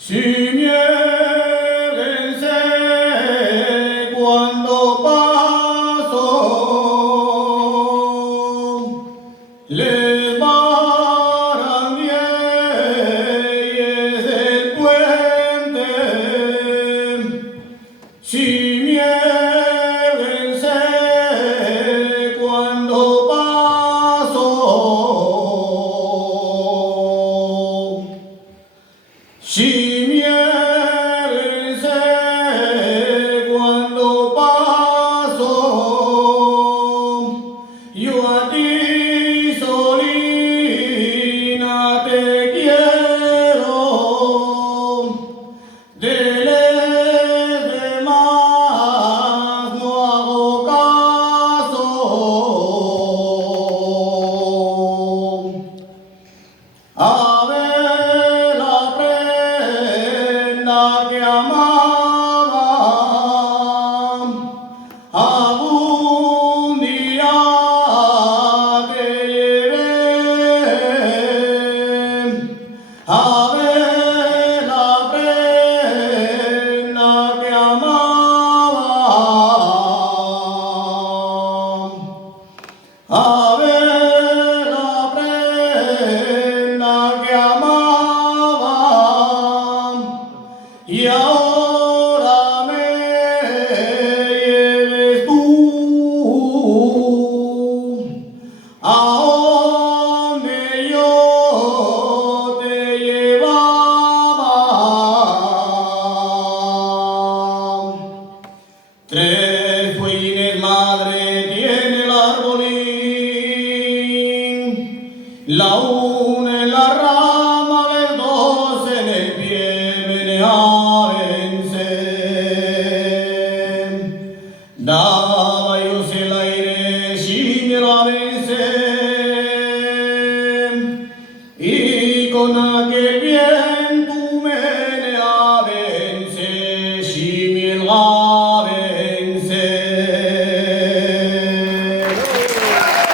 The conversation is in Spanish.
Simiérense cuando paso, les barandiees el puente. Simiérense cuando paso. Simiérense cuando paso, yo a ti solina te quiero, de los demás no hago caso. A ver la prenda que amaba, algún día te llevé. A ver la prenda que amaba, a ver la prenda que amaba, y ahora me lleves tú a donde yo te llevaba. Tres fuines madre tiene el arbolín, la una en la rama, las dos en el pie meneárense. Daba yo el aire sin el ave.